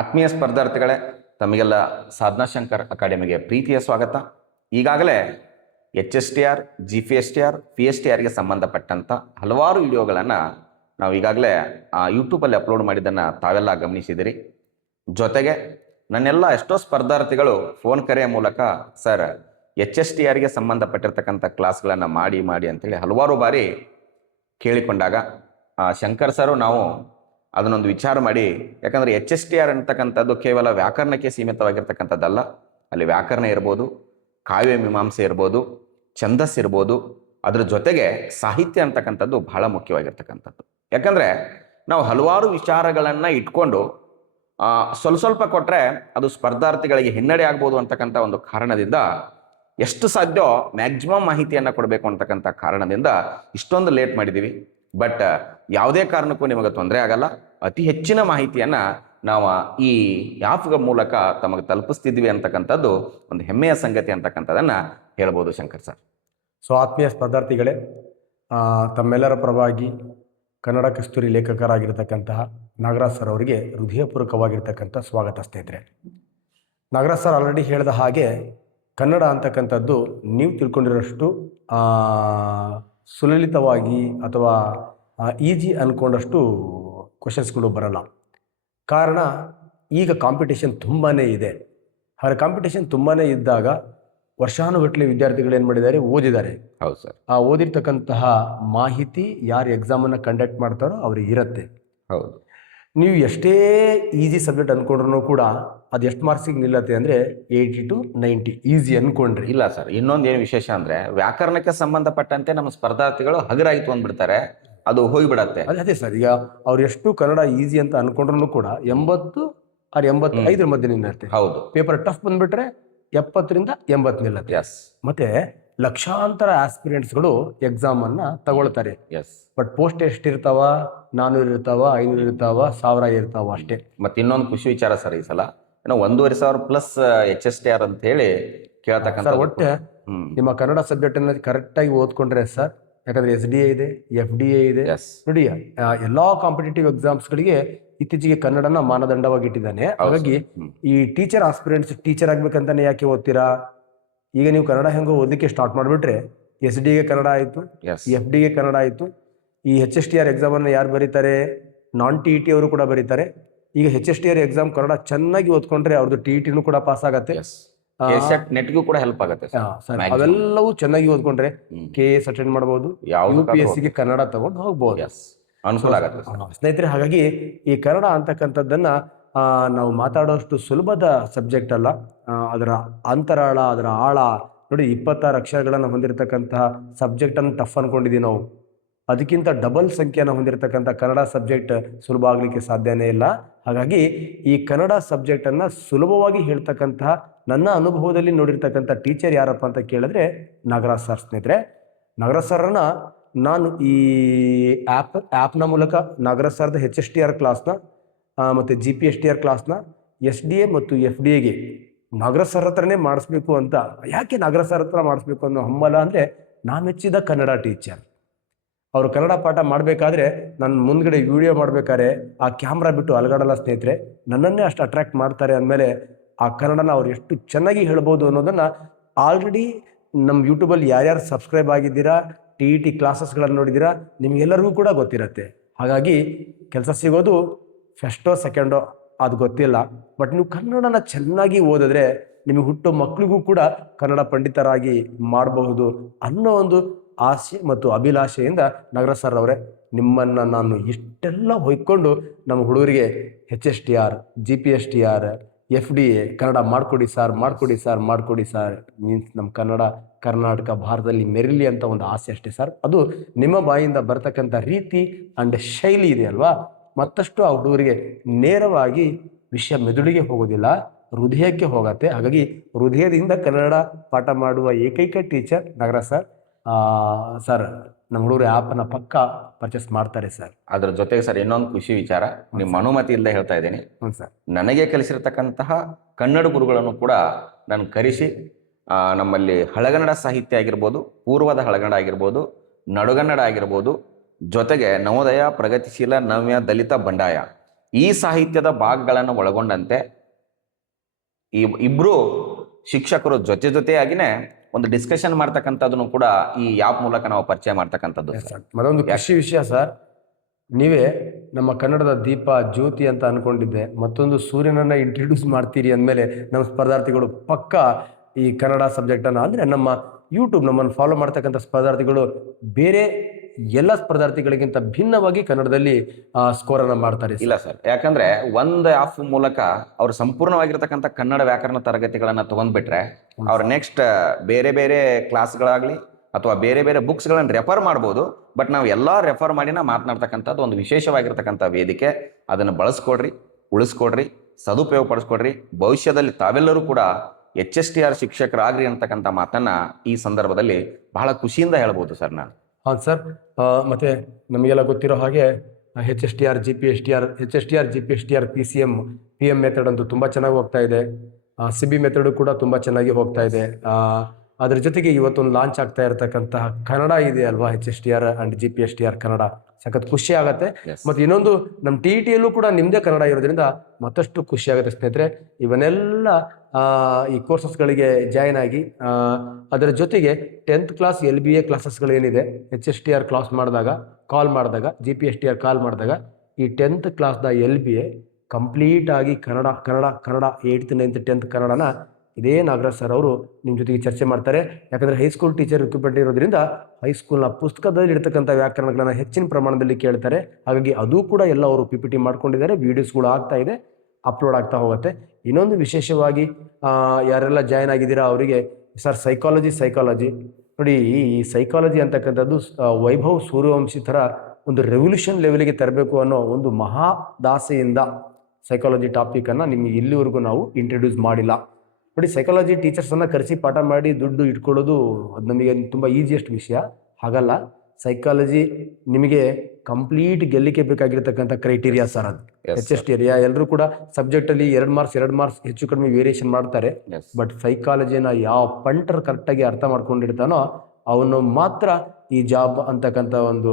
ಆತ್ಮೀಯ ಸ್ಪರ್ಧಾರ್ಥಿಗಳೇ, ತಮಗೆಲ್ಲ ಸಾಧನಾ ಶಂಕರ್ ಅಕಾಡೆಮಿಗೆ ಪ್ರೀತಿಯ ಸ್ವಾಗತ. ಈಗಾಗಲೇ HSTR, GPSTR, PSTRಗೆ ಸಂಬಂಧಪಟ್ಟಂಥ ಹಲವಾರು ವಿಡಿಯೋಗಳನ್ನು ನಾವು ಈಗಾಗಲೇ ಯೂಟ್ಯೂಬಲ್ಲಿ ಅಪ್ಲೋಡ್ ಮಾಡಿದ್ದನ್ನು ತಾವೆಲ್ಲ ಗಮನಿಸಿದಿರಿ. ಜೊತೆಗೆ ನನ್ನೆಲ್ಲ ಎಷ್ಟೋ ಸ್ಪರ್ಧಾರ್ಥಿಗಳು ಫೋನ್ ಕರೆಯ ಮೂಲಕ ಸರ್ HSTRಗೆ ಸಂಬಂಧಪಟ್ಟಿರ್ತಕ್ಕಂಥ ಕ್ಲಾಸ್ಗಳನ್ನು ಮಾಡಿ ಅಂತೇಳಿ ಹಲವಾರು ಬಾರಿ ಕೇಳಿಕೊಂಡಾಗ ಶಂಕರ್ ಸರು ನಾವು ಅದನ್ನೊಂದು ವಿಚಾರ ಮಾಡಿ, ಯಾಕಂದರೆ HSTR ಅಂತಕ್ಕಂಥದ್ದು ಕೇವಲ ವ್ಯಾಕರಣಕ್ಕೆ ಸೀಮಿತವಾಗಿರ್ತಕ್ಕಂಥದ್ದಲ್ಲ. ಅಲ್ಲಿ ವ್ಯಾಕರಣ ಇರ್ಬೋದು, ಕಾವ್ಯ ಮೀಮಾಂಸೆ ಇರ್ಬೋದು, ಛಂದಸ್ ಇರ್ಬೋದು, ಅದರ ಜೊತೆಗೆ ಸಾಹಿತ್ಯ ಅಂತಕ್ಕಂಥದ್ದು ಬಹಳ ಮುಖ್ಯವಾಗಿರ್ತಕ್ಕಂಥದ್ದು. ಯಾಕಂದರೆ ನಾವು ಹಲವಾರು ವಿಚಾರಗಳನ್ನು ಇಟ್ಕೊಂಡು ಸ್ವಲ್ಪ ಕೊಟ್ಟರೆ ಅದು ಸ್ಪರ್ಧಾರ್ಥಿಗಳಿಗೆ ಹಿನ್ನಡೆ ಆಗ್ಬೋದು ಅಂತಕ್ಕಂಥ ಒಂದು ಕಾರಣದಿಂದ ಎಷ್ಟು ಸಾಧ್ಯ ಮ್ಯಾಕ್ಸಿಮಮ್ ಮಾಹಿತಿಯನ್ನು ಕೊಡಬೇಕು ಅಂತಕ್ಕಂಥ ಕಾರಣದಿಂದ ಇಷ್ಟೊಂದು ಲೇಟ್ ಮಾಡಿದ್ದೀವಿ. ಬಟ್ ಯಾವುದೇ ಕಾರಣಕ್ಕೂ ನಿಮಗೆ ತೊಂದರೆ ಆಗಲ್ಲ. ಅತಿ ಹೆಚ್ಚಿನ ಮಾಹಿತಿಯನ್ನು ನಾವು ಈ ಆ್ಯಪ್ ಮೂಲಕ ತಮಗೆ ತಲುಪಿಸ್ತಿದ್ವಿ ಅಂತಕ್ಕಂಥದ್ದು ಒಂದು ಹೆಮ್ಮೆಯ ಸಂಗತಿ ಅಂತಕ್ಕಂಥದ್ದನ್ನು ಹೇಳ್ಬೋದು ಶಂಕರ್ ಸರ್. ಸೊ ಆತ್ಮೀಯ ಸ್ಪರ್ಧಾರ್ಥಿಗಳೇ, ತಮ್ಮೆಲ್ಲರ ಪರವಾಗಿ ಕನ್ನಡ ಕಸ್ತೂರಿ ಲೇಖಕರಾಗಿರ್ತಕ್ಕಂತಹ ನಾಗರಾಜ್ ಸರ್ ಅವರಿಗೆ ಹೃದಯಪೂರ್ವಕವಾಗಿರ್ತಕ್ಕಂಥ ಸ್ವಾಗತ. ಸ್ನೇಹಿತರೆ, ನಾಗರಾಜ್ ಸರ್ ಆಲ್ರೆಡಿ ಹೇಳಿದ ಹಾಗೆ ಕನ್ನಡ ಅಂತಕ್ಕಂಥದ್ದು ನೀವು ತಿಳ್ಕೊಂಡಿರೋಷ್ಟು ಸುಲಲಿತವಾಗಿ ಅಥವಾ ಈಜಿ ಅಂದ್ಕೊಂಡಷ್ಟು ಕ್ವಶನ್ಸ್ಗಳು ಬರಲ್ಲ. ಕಾರಣ ಈಗ ಕಾಂಪಿಟೇಷನ್ ತುಂಬಾ ಇದೆ. ಹಾಗೆ ಕಾಂಪಿಟೇಷನ್ ತುಂಬಾ ಇದ್ದಾಗ ವರ್ಷಾನುಗಟ್ಟಲೆ ವಿದ್ಯಾರ್ಥಿಗಳು ಏನು ಮಾಡಿದ್ದಾರೆ, ಓದಿದ್ದಾರೆ. ಹೌದು ಸರ್. ಆ ಓದಿರ್ತಕ್ಕಂತಹ ಮಾಹಿತಿ ಯಾರು ಎಕ್ಸಾಮನ್ನು ಕಂಡಕ್ಟ್ ಮಾಡ್ತಾರೋ ಅವ್ರಿಗೆ ಇರುತ್ತೆ. ಹೌದು. ನೀವು ಎಷ್ಟೇ ಈಸಿ ಸಬ್ಜೆಕ್ಟ್ ಅಂದ್ಕೊಂಡ್ರೂ ಕೂಡ ಅದು ಎಷ್ಟು ಮಾರ್ಕ್ಸಿಗೆ ನಿಲ್ಲತ್ತೆ ಅಂದರೆ 80 to 90 ಈಸಿ ಅಂದ್ಕೊಂಡ್ರಿ. ಇಲ್ಲ ಸರ್, ಇನ್ನೊಂದು ಏನು ವಿಶೇಷ ಅಂದರೆ ವ್ಯಾಕರಣಕ್ಕೆ ಸಂಬಂಧಪಟ್ಟಂತೆ ನಮ್ಮ ಸ್ಪರ್ಧಾರ್ಥಿಗಳು ಹಗರಾಯಿತು ಅಂದ್ಬಿಡ್ತಾರೆ, ಅದು ಹೋಗಿಬಿಡತ್ತೆ. ಅದೇ ಸರ್, ಈಗ ಅವ್ರು ಎಷ್ಟು ಕನ್ನಡ ಈಸಿ ಅಂತ ಅನ್ಕೊಂಡ್ರು ಕೂಡ 80 or 85 ಮಧ್ಯೆ ನಿಲ್ಲತ್ತೆ. ಹೌದು. ಪೇಪರ್ ಟಫ್ ಬಂದ್ಬಿಟ್ರೆ 70 ರಿಂದ 80 ನಿಲ್ಲತ್ತೆ. ಎಸ್. ಮತ್ತೆ ಲಕ್ಷಾಂತರ ಆಸ್ಪಿರೆಂಟ್ಸ್ಗಳು ಎಕ್ಸಾಮನ್ನ ತಗೊಳ್ತಾರೆ. ಎಸ್. But post ಎಷ್ಟಿರ್ತಾವ? 400 ಇರ್ತಾವ, 500 ಇರ್ತಾವ, 1000 ಇರ್ತಾವ ಅಷ್ಟೇ. ಮತ್ತೆ ಇನ್ನೊಂದು ಖುಷಿ ವಿಚಾರ ಸರ್, ಈ ಸಲ ಏನೋ 1500 ಪ್ಲಸ್ HSTR ಅಂತ ಹೇಳಿ ಕೇಳ್ತಕ್ಕಂಥ. ಒಟ್ಟೆ ನಿಮ್ಮ ಕನ್ನಡ ಸಬ್ಜೆಕ್ಟ್ ಅನ್ನ ಕರೆಕ್ಟಾಗಿ ಓದ್ಕೊಂಡ್ರೆ ಸರ್, ಯಾಕಂದ್ರೆ SDA ಇದೆ, FDA ಇದೆ. ನೋಡಿ, ಎಲ್ಲಾ ಕಾಂಪಿಟೇಟಿವ್ ಎಕ್ಸಾಮ್ಸ್ಗಳಿಗೆ ಇತ್ತೀಚೆಗೆ ಕನ್ನಡನ ಮಾನದಂಡವಾಗಿ ಇಟ್ಟಿದ್ದಾನೆ. ಹಾಗಾಗಿ ಈ ಟೀಚರ್ ಆಸ್ಪಿರೆಂಟ್ಸ್ ಟೀಚರ್ ಆಗ್ಬೇಕಂತಾನೆ ಯಾಕೆ ಓದ್ತೀರಾ? ಈಗ ನೀವು ಕನ್ನಡ ಹೆಂಗೋ ಓದಲಿಕ್ಕೆ ಸ್ಟಾರ್ಟ್ ಮಾಡಿಬಿಟ್ರೆ SDA ಗೆ ಕನ್ನಡ ಆಯಿತು, FDA ಗೆ ಕನ್ನಡ ಆಯಿತು. ಈ HSTR ಎಕ್ಸಾಮನ್ನು ಯಾರು ಬರೀತಾರೆ? ನಾನ್ TET ಅವರು ಕೂಡ ಬರೀತಾರೆ. ಈಗ HSTR ಎಕ್ಸಾಮ್ ಕನ್ನಡ ಚೆನ್ನಾಗಿ ಓದ್ಕೊಂಡ್ರೆ ಅವ್ರದ್ದು TET ಕೂಡ ಪಾಸ್ ಆಗತ್ತೆ. ನೆಟ್ಗೂ ಕೂಡ ಹೆಲ್ಪ್ ಆಗುತ್ತೆ. ಅವೆಲ್ಲವೂ ಚೆನ್ನಾಗಿ ಓದ್ಕೊಂಡ್ರೆ KS ಅಟೆಂಡ್ ಮಾಡಬಹುದು, UPSC ಗೆ ಕನ್ನಡ ತಗೊಂಡು ಹೋಗ್ಬಹುದು, ಅನುಕೂಲ ಆಗುತ್ತೆ ಸ್ನೇಹಿತರೆ. ಹಾಗಾಗಿ ಈ ಕನ್ನಡ ಅಂತಕ್ಕಂಥದ್ದನ್ನ ನಾವು ಮಾತಾಡೋಷ್ಟು ಸುಲಭದ ಸಬ್ಜೆಕ್ಟ್ ಅಲ್ಲ. ಅದರ ಅಂತರಾಳ, ಅದರ ಆಳ ನೋಡಿ, 26 ಅಕ್ಷರಗಳನ್ನು ಹೊಂದಿರತಕ್ಕಂತಹ ಸಬ್ಜೆಕ್ಟ್ ಅನ್ನು ಟಫ್ ಅನ್ಕೊಂಡಿದೀವಿ ನಾವು. ಅದಕ್ಕಿಂತ ಡಬಲ್ ಸಂಖ್ಯೆಯನ್ನು ಹೊಂದಿರತಕ್ಕಂಥ ಕನ್ನಡ ಸಬ್ಜೆಕ್ಟ್ ಸುಲಭ ಆಗಲಿಕ್ಕೆ ಸಾಧ್ಯನೇ ಇಲ್ಲ. ಹಾಗಾಗಿ ಈ ಕನ್ನಡ ಸಬ್ಜೆಕ್ಟನ್ನು ಸುಲಭವಾಗಿ ಹೇಳ್ತಕ್ಕಂತಹ ನನ್ನ ಅನುಭವದಲ್ಲಿ ನೋಡಿರ್ತಕ್ಕಂಥ ಟೀಚರ್ ಯಾರಪ್ಪ ಅಂತ ಕೇಳಿದ್ರೆ ನಾಗರಾಜ್ ಸರ್. ಸ್ನೇಹಿತರೆ, ನಾಗರಾಜ್ ಸರ್ರನ್ನ ನಾನು ಈ ಆ್ಯಪ್ನ ಮೂಲಕ ನಾಗರಾಜ್ ಸರ್ದ HSTR ಕ್ಲಾಸ್ನ ಮತ್ತು GPSTR ಕ್ಲಾಸ್ನ SDA ಮತ್ತು FDAಗೆ ನಾಗರಾಜ್ ಸರ್ ಹತ್ರನೇ ಮಾಡಿಸ್ಬೇಕು ಅಂತ. ಯಾಕೆ ನಾಗರಾಜ್ ಸರ್ ಹತ್ರ ಮಾಡಿಸ್ಬೇಕು ಅನ್ನೋ ಹಂಬಲ ಅಂದರೆ, ನಾ ಮೆಚ್ಚಿದ ಕನ್ನಡ ಟೀಚರ್. ಅವರು ಕನ್ನಡ ಪಾಠ ಮಾಡಬೇಕಾದ್ರೆ ನನ್ನ ಮುಂದ್ಗಡೆ ವಿಡಿಯೋ ಮಾಡಬೇಕಾದ್ರೆ ಆ ಕ್ಯಾಮ್ರಾ ಬಿಟ್ಟು ಅಲಗಾಡಲ್ಲ ಸ್ನೇಹಿತರೆ. ನನ್ನನ್ನೇ ಅಷ್ಟು ಅಟ್ರಾಕ್ಟ್ ಮಾಡ್ತಾರೆ ಅಂದಮೇಲೆ ಆ ಕನ್ನಡನ ಅವ್ರು ಎಷ್ಟು ಚೆನ್ನಾಗಿ ಹೇಳ್ಬೋದು ಅನ್ನೋದನ್ನು ಆಲ್ರೆಡಿ ನಮ್ಮ ಯೂಟ್ಯೂಬಲ್ಲಿ ಯಾರ್ಯಾರು ಸಬ್ಸ್ಕ್ರೈಬ್ ಆಗಿದ್ದೀರಾ, TET ಕ್ಲಾಸಸ್ಗಳನ್ನು ನೋಡಿದ್ದೀರಾ, ನಿಮಗೆಲ್ಲರಿಗೂ ಕೂಡ ಗೊತ್ತಿರುತ್ತೆ. ಹಾಗಾಗಿ ಕೆಲಸ ಸಿಗೋದು ಫಸ್ಟೋ ಸೆಕೆಂಡೋ ಅದು ಗೊತ್ತಿಲ್ಲ. ಬಟ್ ನೀವು ಕನ್ನಡನ ಚೆನ್ನಾಗಿ ಓದಿದ್ರೆ ನಿಮಗೆ ಹುಟ್ಟೋ ಮಕ್ಕಳಿಗೂ ಕೂಡ ಕನ್ನಡ ಪಂಡಿತರಾಗಿ ಮಾಡಬಹುದು ಅನ್ನೋ ಒಂದು ಆಸೆ ಮತ್ತು ಅಭಿಲಾಷೆಯಿಂದ ನಾಗರಾಜ್ ಸರ್ ಅವರೇ, ನಿಮ್ಮನ್ನು ನಾನು ಇಷ್ಟೆಲ್ಲ ಹೊಯ್ಕೊಂಡು ನಮ್ಮ ಹುಡುಗರಿಗೆ HSTR, GPSTR, FDA ಕನ್ನಡ ಮಾಡಿಕೊಡಿ ಸರ್ ಮೀನ್ಸ್ ನಮ್ಮ ಕನ್ನಡ ಕರ್ನಾಟಕ ಭಾರತದಲ್ಲಿ ಮೆರಿಲಿ ಅಂತ ಒಂದು ಆಸೆ ಅಷ್ಟೇ ಸರ್. ಅದು ನಿಮ್ಮ ಬಾಯಿಂದ ಬರ್ತಕ್ಕಂಥ ರೀತಿ ಆ್ಯಂಡ್ ಶೈಲಿ ಇದೆ ಅಲ್ವಾ, ಮತ್ತಷ್ಟು ಆ ಹುಡುಗರಿಗೆ ನೇರವಾಗಿ ವಿಷಯ ಮೆದುಳಿಗೆ ಹೋಗೋದಿಲ್ಲ, ಹೃದಯಕ್ಕೆ ಹೋಗತ್ತೆ. ಹಾಗಾಗಿ ಹೃದಯದಿಂದ ಕನ್ನಡ ಪಾಠ ಮಾಡುವ ಏಕೈಕ ಟೀಚರ್ ನಾಗರಾಜ್ ಸರ್. ಸರ್, ನಮ್ಮ ಹುಡುಗರು ಆ್ಯಪನ್ನು ಪಕ್ಕ ಪರ್ಚೇಸ್ ಮಾಡ್ತಾರೆ ಸರ್. ಅದ್ರ ಜೊತೆಗೆ ಸರ್ ಇನ್ನೊಂದು ಖುಷಿ ವಿಚಾರ, ನಿಮ್ಮ ಅನುಮತಿ ಇಲ್ಲದೆ ಹೇಳ್ತಾ ಇದ್ದೀನಿ. ಸರ್, ನನಗೆ ಕಲಿಸಿರ್ತಕ್ಕಂತಹ ಕನ್ನಡ ಗುರುಗಳನ್ನು ಕೂಡ ನಾನು ಕರೆಸಿ ನಮ್ಮಲ್ಲಿ ಹಳಗನ್ನಡ ಸಾಹಿತ್ಯ ಆಗಿರ್ಬೋದು, ಪೂರ್ವದ ಹಳಗನ್ನಡ ಆಗಿರ್ಬೋದು, ನಡುಗನ್ನಡ ಆಗಿರ್ಬೋದು, ಜೊತೆಗೆ ನವೋದಯ, ಪ್ರಗತಿಶೀಲ, ನವ್ಯ, ದಲಿತ, ಬಂಡಾಯ ಈ ಸಾಹಿತ್ಯದ ಭಾಗಗಳನ್ನು ಒಳಗೊಂಡಂತೆ ಇಬ್ಬರು ಶಿಕ್ಷಕರು ಜೊತೆಯಾಗಿನೇ ಒಂದು ಡಿಸ್ಕಷನ್ ಮಾಡ್ತಕ್ಕಂಥದ್ದನ್ನು ಕೂಡ ಈ ಆ್ಯಪ್ ಮೂಲಕ ನಾವು ಪರಿಚಯ ಮಾಡ್ತಕ್ಕಂಥದ್ದು ಸರ್. ಮತ್ತೊಂದು ಖುಷಿ ವಿಷಯ ಸರ್, ನೀವೇ ನಮ್ಮ ಕನ್ನಡದ ದೀಪ ಜ್ಯೋತಿ ಅಂತ ಅನ್ಕೊಂಡಿದ್ದೆ, ಮತ್ತೊಂದು ಸೂರ್ಯನನ್ನ ಇಂಟ್ರಡ್ಯೂಸ್ ಮಾಡ್ತೀರಿ ಅಂದಮೇಲೆ ನಮ್ಮ ಸ್ಪರ್ಧಾರ್ಥಿಗಳು ಪಕ್ಕ ಈ ಕನ್ನಡ ಸಬ್ಜೆಕ್ಟನ್ನು ಅಂದರೆ ನಮ್ಮ ಯೂಟ್ಯೂಬ್ ನಮ್ಮನ್ನು ಫಾಲೋ ಮಾಡ್ತಕ್ಕಂಥ ಸ್ಪರ್ಧಾರ್ಥಿಗಳು ಬೇರೆ ಎಲ್ಲ ಸ್ಪರ್ಧಾರ್ಥಿಗಳಿಗಿಂತ ಭಿನ್ನವಾಗಿ ಕನ್ನಡದಲ್ಲಿ ಸ್ಕೋರನ್ನು ಮಾಡ್ತಾರೆ. ಇಲ್ಲ ಸರ್, ಯಾಕಂದ್ರೆ ಒಂದು ಆ್ಯಪ್ ಮೂಲಕ ಅವರು ಸಂಪೂರ್ಣವಾಗಿರ್ತಕ್ಕಂಥ ಕನ್ನಡ ವ್ಯಾಕರಣ ತರಗತಿಗಳನ್ನು ತಗೊಂಡ್ಬಿಟ್ರೆ ಅವ್ರ ನೆಕ್ಸ್ಟ್ ಬೇರೆ ಬೇರೆ ಕ್ಲಾಸ್ಗಳಾಗಲಿ ಅಥವಾ ಬೇರೆ ಬೇರೆ ಬುಕ್ಸ್ಗಳನ್ನು ರೆಫರ್ ಮಾಡ್ಬೋದು. ಬಟ್ ನಾವು ಎಲ್ಲ ರೆಫರ್ ಮಾಡಿನ ಮಾತನಾಡ್ತಕ್ಕಂಥದ್ದು ಒಂದು ವಿಶೇಷವಾಗಿರ್ತಕ್ಕಂಥ ವೇದಿಕೆ. ಅದನ್ನು ಬಳಸ್ಕೊಡ್ರಿ, ಉಳಿಸ್ಕೊಡ್ರಿ, ಸದುಪಯೋಗ ಪಡಿಸ್ಕೊಡ್ರಿ. ಭವಿಷ್ಯದಲ್ಲಿ ತಾವೆಲ್ಲರೂ ಕೂಡ HSTR ಶಿಕ್ಷಕರಾಗ್ರಿ ಅಂತಕ್ಕಂಥ ಮಾತನ್ನ ಈ ಸಂದರ್ಭದಲ್ಲಿ ಬಹಳ ಖುಷಿಯಿಂದ ಹೇಳ್ಬೋದು ಸರ್ ನಾನು. ಹಾಂ ಸರ್, ಮತ್ತು ನಮಗೆಲ್ಲ ಗೊತ್ತಿರೋ ಹಾಗೆ HSTR GPSTR PCM ಮೆಥಡ್ ಅಂತೂ ತುಂಬ ಚೆನ್ನಾಗಿ ಹೋಗ್ತಾ ಇದೆ. CB ಮೆಥಡು ಕೂಡ ತುಂಬ ಚೆನ್ನಾಗಿ ಹೋಗ್ತಾ ಇದೆ. ಅದ್ರ ಜೊತೆಗೆ ಇವತ್ತೊಂದು ಲಾಂಚ್ ಆಗ್ತಾ ಇರತಕ್ಕಂತಹ ಕನ್ನಡ ಇದೆ ಅಲ್ವಾ, HSTR ಆ್ಯಂಡ್ GPSTR ಕನ್ನಡ, ಸಖತ್ ಖುಷಿ ಆಗುತ್ತೆ. ಮತ್ತು ಇನ್ನೊಂದು ನಮ್ಮ TETಯಲ್ಲೂ ಕೂಡ ನಿಮ್ಮದೇ ಕನ್ನಡ ಇರೋದ್ರಿಂದ ಮತ್ತಷ್ಟು ಖುಷಿ ಆಗುತ್ತೆ ಸ್ನೇಹಿತರೆ. ಇವನ್ನೆಲ್ಲ ಈ ಕೋರ್ಸಸ್ಗಳಿಗೆ ಜಾಯ್ನ್ ಆಗಿ ಅದರ ಜೊತೆಗೆ 10th class LBA ಕ್ಲಾಸಸ್ಗಳೇನಿದೆ, HSTR class ಮಾಡಿದಾಗ ಕಾಲ್ ಮಾಡಿದಾಗ GPSTR ಕಾಲ್ ಮಾಡಿದಾಗ ಈ 10th ಕ್ಲಾಸ್ದ LBA ಕಂಪ್ಲೀಟ್ ಆಗಿ ಕನ್ನಡ 8th 9th 10th ಕನ್ನಡನ ಇದೇ ನಾಗರಾಜ್ ಸರ್ ಅವರು ನಿಮ್ಮ ಜೊತೆಗೆ ಚರ್ಚೆ ಮಾಡ್ತಾರೆ. ಯಾಕಂದರೆ ಹೈಸ್ಕೂಲ್ ಟೀಚರ್ ರಿಕ್ರೂಟ್ಮೆಂಟ್ ಇರೋದ್ರಿಂದ ಹೈಸ್ಕೂಲ್ನ ಪುಸ್ತಕದಲ್ಲಿ ಇರ್ತಕ್ಕಂಥ ವ್ಯಾಕರಣಗಳನ್ನು ಹೆಚ್ಚಿನ ಪ್ರಮಾಣದಲ್ಲಿ ಕೇಳ್ತಾರೆ. ಹಾಗಾಗಿ ಅದು ಕೂಡ ಎಲ್ಲ ಅವರು PPT ಮಾಡ್ಕೊಂಡಿದ್ದಾರೆ, ವೀಡಿಯೋಸ್ಗಳು ಆಗ್ತಾ ಇದೆ, ಅಪ್ಲೋಡ್ ಆಗ್ತಾ ಹೋಗುತ್ತೆ. ಇನ್ನೊಂದು ವಿಶೇಷವಾಗಿ ಯಾರೆಲ್ಲ ಜಾಯ್ನ್ ಆಗಿದ್ದೀರಾ ಅವರಿಗೆ ಸರ್ ಸೈಕಾಲಜಿ ನೋಡಿ, ಈ ಸೈಕಾಲಜಿ ಅಂತಕ್ಕಂಥದ್ದು ವೈಭವ್ ಸೂರ್ಯವಂಶಿ ಥರ ಒಂದು ರೆವಲ್ಯೂಷನ್ ಲೆವೆಲ್ಗೆ ತರಬೇಕು ಅನ್ನೋ ಒಂದು ಮಹಾದಾಸೆಯಿಂದ ಸೈಕಾಲಜಿ ಟಾಪಿಕನ್ನು ನಿಮಗೆ ಇಲ್ಲಿವರೆಗೂ ನಾವು ಇಂಟ್ರಡ್ಯೂಸ್ ಮಾಡಿಲ್ಲ. ನೋಡಿ, ಸೈಕಾಲಜಿ ಟೀಚರ್ಸನ್ನು ಕರೆಸಿ ಪಾಠ ಮಾಡಿ ದುಡ್ಡು ಇಟ್ಕೊಳ್ಳೋದು ಅದು ನಮಗೆ ತುಂಬ ಈಸಿಯೆಸ್ಟ್ ವಿಷಯ. ಹಾಗಲ್ಲ, ಸೈಕಾಲಜಿ ನಿಮಗೆ ಕಂಪ್ಲೀಟ್ ಗೆಲ್ಲಿಕೆ ಬೇಕಾಗಿರ್ತಕ್ಕಂಥ ಕ್ರೈಟೀರಿಯಾ ಸರ್ ಅದು. HSTR ಎಲ್ಲರೂ ಕೂಡ ಸಬ್ಜೆಕ್ಟಲ್ಲಿ 2 ಮಾರ್ಕ್ಸ್ ಹೆಚ್ಚು ಕಡಿಮೆ ವೇರಿಯೇಷನ್ ಮಾಡ್ತಾರೆ. ಬಟ್ ಸೈಕಾಲಜಿನ ಯಾವ ಪಂಟರ್ ಕರೆಕ್ಟಾಗಿ ಅರ್ಥ ಮಾಡ್ಕೊಂಡಿರ್ತಾನೋ ಅವನು ಮಾತ್ರ ಈ ಜಾಬ್ ಅಂತಕ್ಕಂಥ ಒಂದು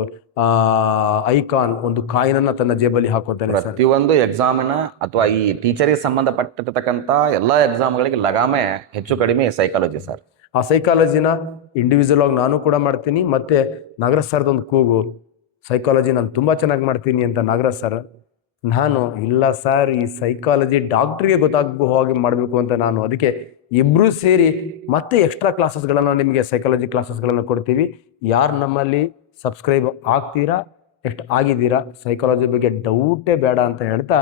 ಐಕಾನ್, ಒಂದು ಕಾಯಿನನ್ನು ತನ್ನ ಜೇಬಲ್ಲಿ ಹಾಕೋತಾನೆ. ಪ್ರತಿಯೊಂದು ಎಕ್ಸಾಮಿನ ಅಥವಾ ಈ ಟೀಚರಿಗೆ ಸಂಬಂಧಪಟ್ಟಿರ್ತಕ್ಕಂಥ ಎಲ್ಲ ಎಕ್ಸಾಮ್ಗಳಿಗೆ ಲಗಾಮೆ ಹೆಚ್ಚು ಕಡಿಮೆ ಸೈಕಾಲಜಿ ಸರ್. ಆ ಸೈಕಾಲಜಿನ ಇಂಡಿವಿಜುವಲ್ ಆಗಿ ನಾನು ಕೂಡ ಮಾಡ್ತೀನಿ. ಮತ್ತು ನಾಗರಾಜ್ ಸರ್ದೊಂದು ಕೂಗು, ಸೈಕಾಲಜಿ ನಾನು ತುಂಬ ಚೆನ್ನಾಗಿ ಮಾಡ್ತೀನಿ ಅಂತ. ನಾಗರಾಜ್ ಸರ್, ನಾನು ಇಲ್ಲ ಸರ್, ಈ ಸೈಕಾಲಜಿ ಡಾಕ್ಟ್ರಿಗೆ ಗೊತ್ತಾಗೋ ಹಾಗೆ ಮಾಡಬೇಕು ಅಂತ ನಾನು ಅದಕ್ಕೆ ಇಬ್ಬರೂ ಸೇರಿ ಮತ್ತೆ ಎಕ್ಸ್ಟ್ರಾ ಕ್ಲಾಸಸ್ಗಳನ್ನು ನಿಮಗೆ ಸೈಕಾಲಜಿ ಕ್ಲಾಸಸ್ಗಳನ್ನು ಕೊಡ್ತೀವಿ. ಯಾರು ನಮ್ಮಲ್ಲಿ ಸಬ್ಸ್ಕ್ರೈಬ್ ಆಗ್ತೀರಾ, ನೆಕ್ಸ್ಟ್ ಆಗಿದ್ದೀರಾ, ಸೈಕಾಲಜಿ ಬಗ್ಗೆ ಡೌಟೇ ಬೇಡ ಅಂತ ಹೇಳ್ತಾ